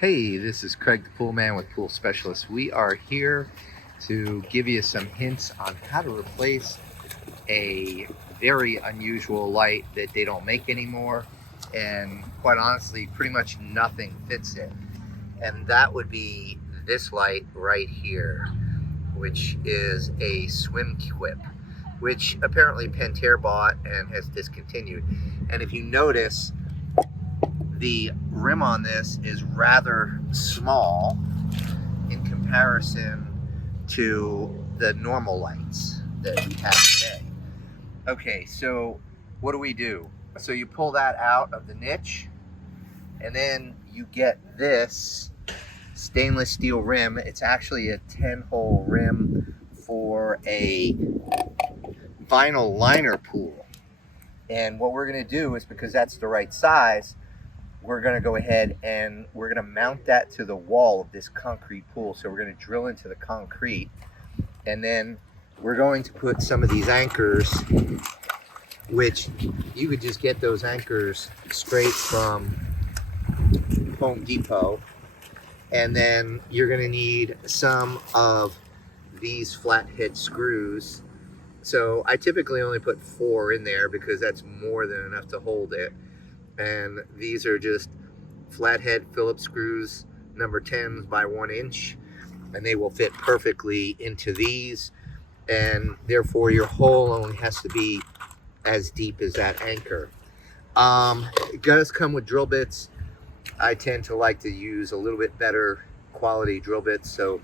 Hey, this is Craig the Pool Man with Pool Specialist. We are here to give you some hints on how to replace a very unusual light that they don't make anymore, and quite honestly pretty much nothing fits it. And that would be this light right here, which is a SwimQuip, which apparently Pentair bought and has discontinued. And if you notice, the rim on this is rather small in comparison to the normal lights that we have today. Okay, so what do? So you pull that out of the niche, and then you get this stainless steel rim. It's actually a 10-hole rim for a vinyl liner pool. And what we're gonna do is, because that's the right size, we're going to go ahead and we're going to mount that to the wall of this concrete pool. So we're going to drill into the concrete, and then we're going to put some of these anchors, which you could just get those anchors straight from Home Depot. And then you're going to need some of these flathead screws. So I typically only put 4 in there because that's more than enough to hold it. And these are just flathead Phillips screws, number 10s by 1 inch, and they will fit perfectly into these, and therefore your hole only has to be as deep as that anchor. It does come with drill bits. I tend to like to use a little bit better quality drill bits, so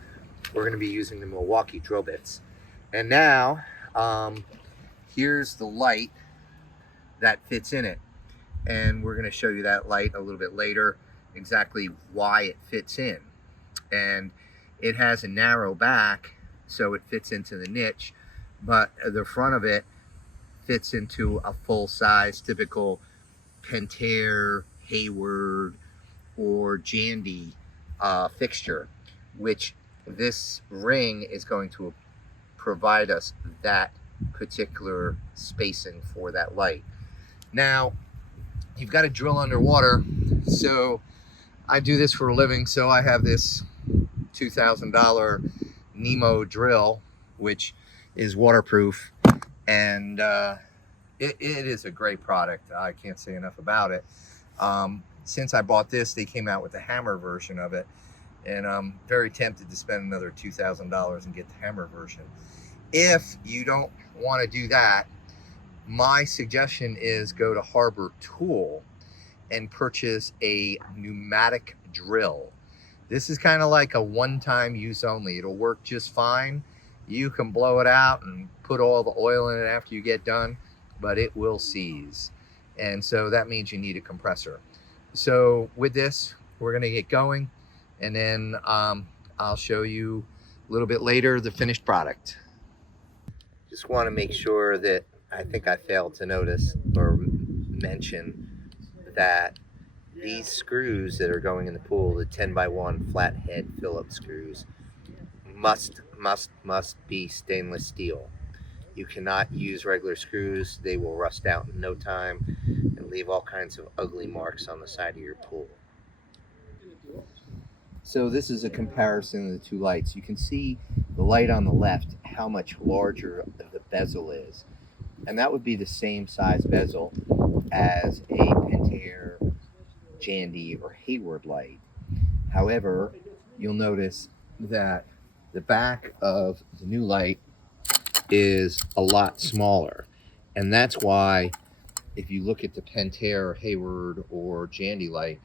we're going to be using the Milwaukee drill bits. And now here's the light that fits in it. And we're going to show you that light a little bit later, exactly why it fits in. And it has a narrow back, so it fits into the niche, but the front of it fits into a full-size typical Pentair, Hayward, or Jandy fixture, which this ring is going to provide us that particular spacing for that light. Now, you've got to drill underwater. So I do this for a living. So I have this $2,000 Nemo drill, which is waterproof. And it is a great product. I can't say enough about it. Since I bought this, they came out with the hammer version of it. And I'm very tempted to spend another $2,000 and get the hammer version. If you don't want to do that, my suggestion is go to Harbor Tool and purchase a pneumatic drill. This is kind of like a one-time use only. It'll work just fine. You can blow it out and put all the oil in it after you get done, but it will seize. And so that means you need a compressor. So with this, we're going to get going, and then I'll show you a little bit later the finished product. Just want to make sure that I think I failed to notice or mention that these screws that are going in the pool, the 10 by 1 flathead Phillips screws, must be stainless steel. You cannot use regular screws. They will rust out in no time and leave all kinds of ugly marks on the side of your pool. So this is a comparison of the two lights. You can see the light on the left, how much larger the bezel is. And that would be the same size bezel as a Pentair, Jandy, or Hayward light. However, you'll notice that the back of the new light is a lot smaller. And that's why, if you look at the Pentair, Hayward, or Jandy light,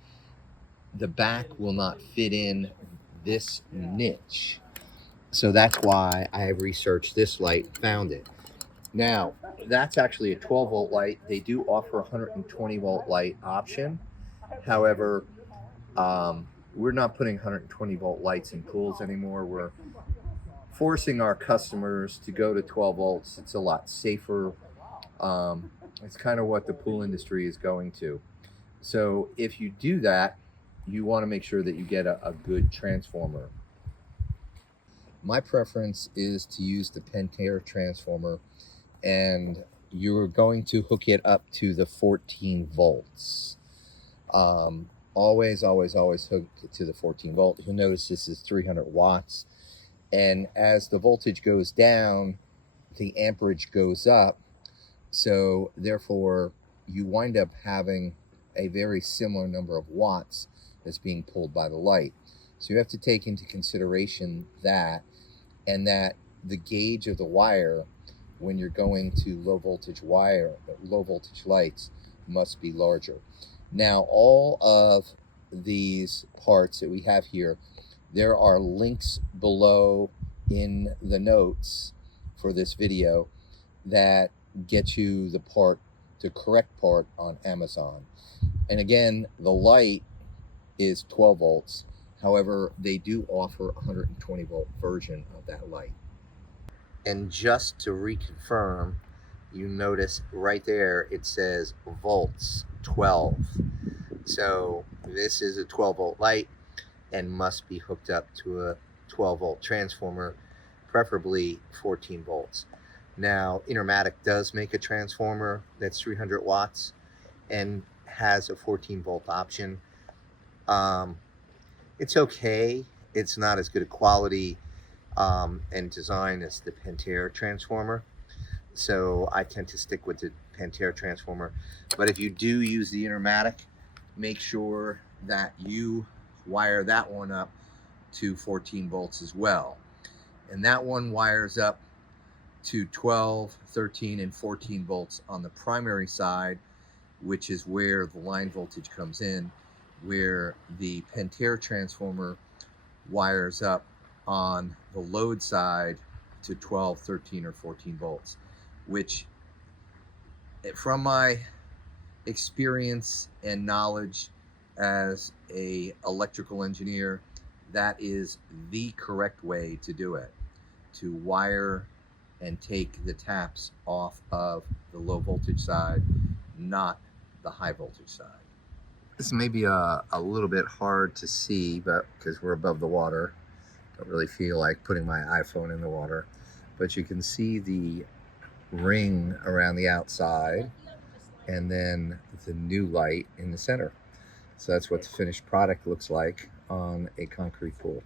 the back will not fit in this niche. So that's why I have researched this light, found it. Now, that's actually a 12-volt light. They do offer a 120-volt light option. However, we're not putting 120-volt lights in pools anymore. We're forcing our customers to go to 12 volts. It's a lot safer. It's kind of what the pool industry is going to. So if you do that, you want to make sure that you get a good transformer. My preference is to use the Pentair transformer, and you're going to hook it up to the 14 volts. always hooked to the 14 volt. You'll notice this is 300 watts. And as the voltage goes down, the amperage goes up. So therefore, you wind up having a very similar number of watts that's being pulled by the light. So you have to take into consideration that, and that the gauge of the wire when you're going to low voltage lights must be larger. Now, all of these parts that we have here, there are links below in the notes for this video that get you the correct part on Amazon. And again, the light is 12 volts. However, they do offer a 120 volt version of that light. And just to reconfirm, you notice right there it says volts 12. So this is a 12 volt light and must be hooked up to a 12 volt transformer, preferably 14 volts. Now, Intermatic does make a transformer that's 300 watts and has a 14 volt option. It's okay. It's not as good a quality and design as the Pentair transformer. So I tend to stick with the Pentair transformer. But if you do use the Intermatic, make sure that you wire that one up to 14 volts as well. And that one wires up to 12, 13, and 14 volts on the primary side, which is where the line voltage comes in, where the Pentair transformer wires up on the load side to 12, 13, or 14 volts, which, from my experience and knowledge as an electrical engineer, that is the correct way to do it, to wire and take the taps off of the low voltage side, not the high voltage side. This may be a little bit hard to see, but because we're above the water, don't really feel like putting my iPhone in the water, but you can see the ring around the outside and then the new light in the center. So that's what the finished product looks like on a concrete pool.